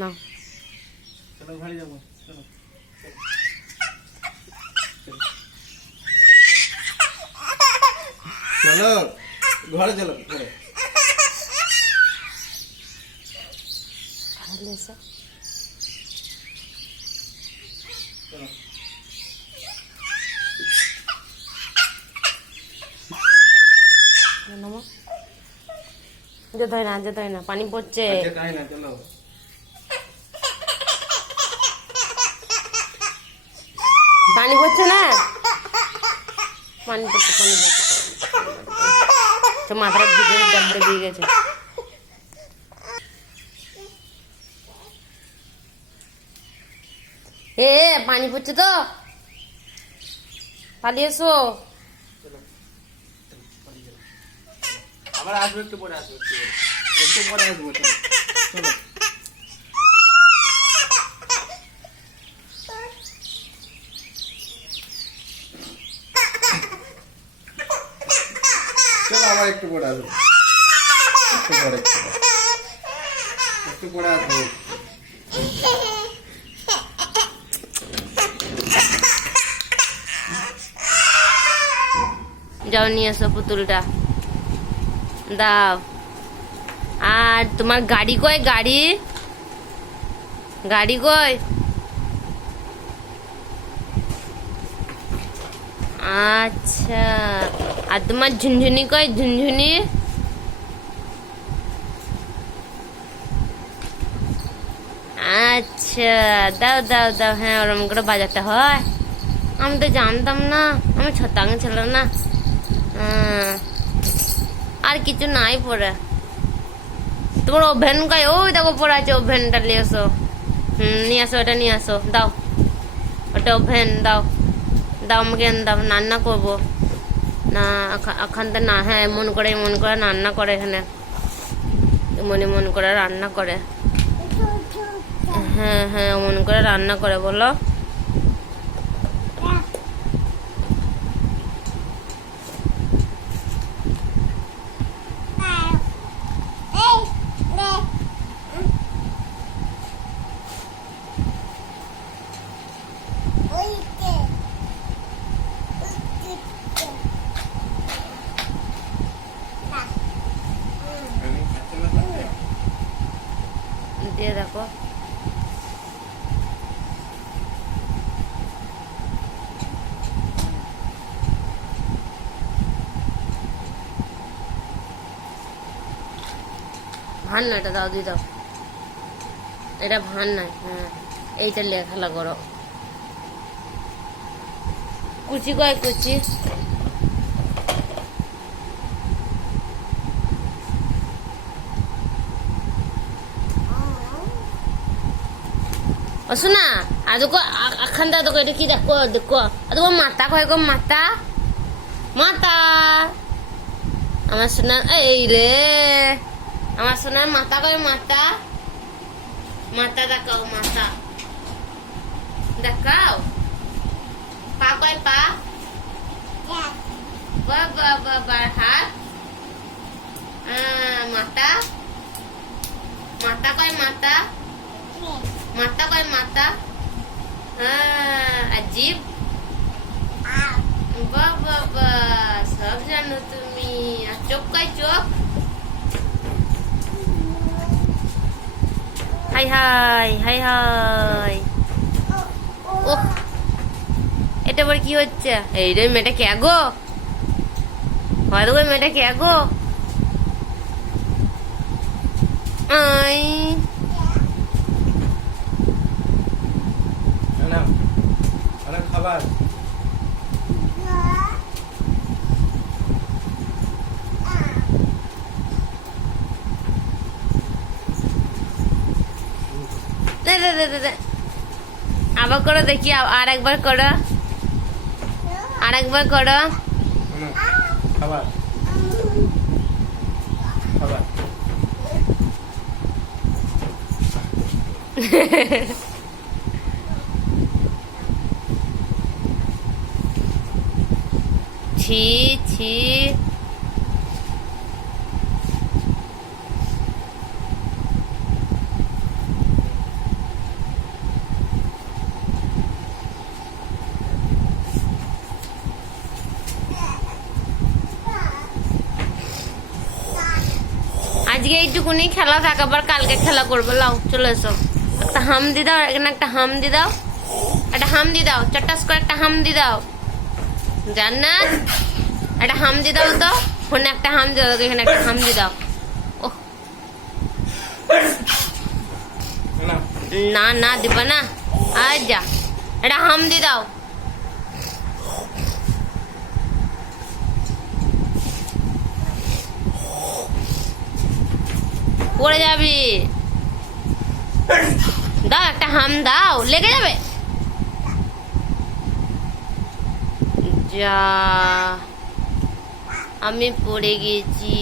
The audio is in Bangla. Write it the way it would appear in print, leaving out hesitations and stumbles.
না চলো ঘরে যাবো, চলো চলো ঘরে, চলো ঘরে। চলো যেতে হয় না, যেতে হয় না, পানি পড়ছে। তাই না, চলো পানি পড়ছে না, পানি পড়ছে, পানি পড়ছে। তো মাথাটা ভিজে ডাবড়ে দিয়ে গেছে। পানি পড়ছে তো, পালিয়ে এসো। আবার আসবো, একটু পরে আসবো, একটু পরে আসবো, চলো চলো চলো, আবার একটু পরে আসবো, একটু পরে, একটু পরে আসবো। যাও নিয়ে এসো পুতুলটা, দাও। আর তোমার গাড়ি কই, গাড়ি, গাড়ি কই? আচ্ছা, আর তোমার ঝুনঝুনি কই, ঝুনঝুনি? আচ্ছা, দাও দাও দাও। হ্যাঁ, ওরম করে বাজাতে হয়, আমি তো জানতাম না, আমি ছতাং ছিল না। আর কিছু নাই পরে। তোমার ওভেন কই? ওই দেখো পড়ে আছে, ওভেনটা নিয়ে আসো। নিয়ে আসো, ওটা নিয়ে আসো, দাও। ওটা ওভেন দাও, দাও আমাকে, দাও, রান্না করবো না এখন তো না। হ্যাঁ, মন করে রান্না করে, এখানে মন করে রান্না করে। হ্যাঁ হ্যাঁ, মন করে রান্না করে, বলো। দিয়ে দেখো, ভান না, এটা দাও, দিয়ে দাও। এটা ভান নাই। হ্যাঁ, এইটা লেখালা করো। কুচি কয়, কুচি? শোনা, আর দেখো আখান দা, দেখো এটা কি, দেখো দেখো, আর তোমার মাথা কয় গো, মাথা, মাথা। আমার সোনার, এই রে, আমার সোনার মাথা কয়, মাথা, মাথা দেখাও, মাথা দেখাও। পা কয়, পা, বাবা বাবা, হাত, মাথা, মাথা কয়, মাথা, মাথা কয়, মাথা। হ্যাঁ, আজীব, বাবা বাবা, সব জানো তুমি। আর চোখ কয়, চোখ, হাই হাই হাই হাই। ওহ, এটা আবার কি হচ্ছে? এই রে, মেয়েটা কে গো? হয় গো, মেয়েটা কে গো? আই, অনেক খাবার। আবার করো দেখি, আর একবার করো, আর একবার করো। খাবার, খাবার। ছি ছি, আজকে এইটুকুনি খেলা থাক, আবার কালকে খেলা করবো। লাও চলে এসো, একটা হাম দি দাও, এখানে একটা হাম দি দাও, একটা হাম দি দাও, চটাস করে একটা হাম দি দাও। জান্নাত একটা হাম দি দাও তো, ফোনে একটা হাম দি দাও, এখানে একটা হাম দি দাও। ওহ না না না দিবা না, আজ যা একটা হাম দি দাও। পড়ে যাবি, দাও একটা হাম দাও, লেগে যাবে। যা আমি পড়ে গেছি।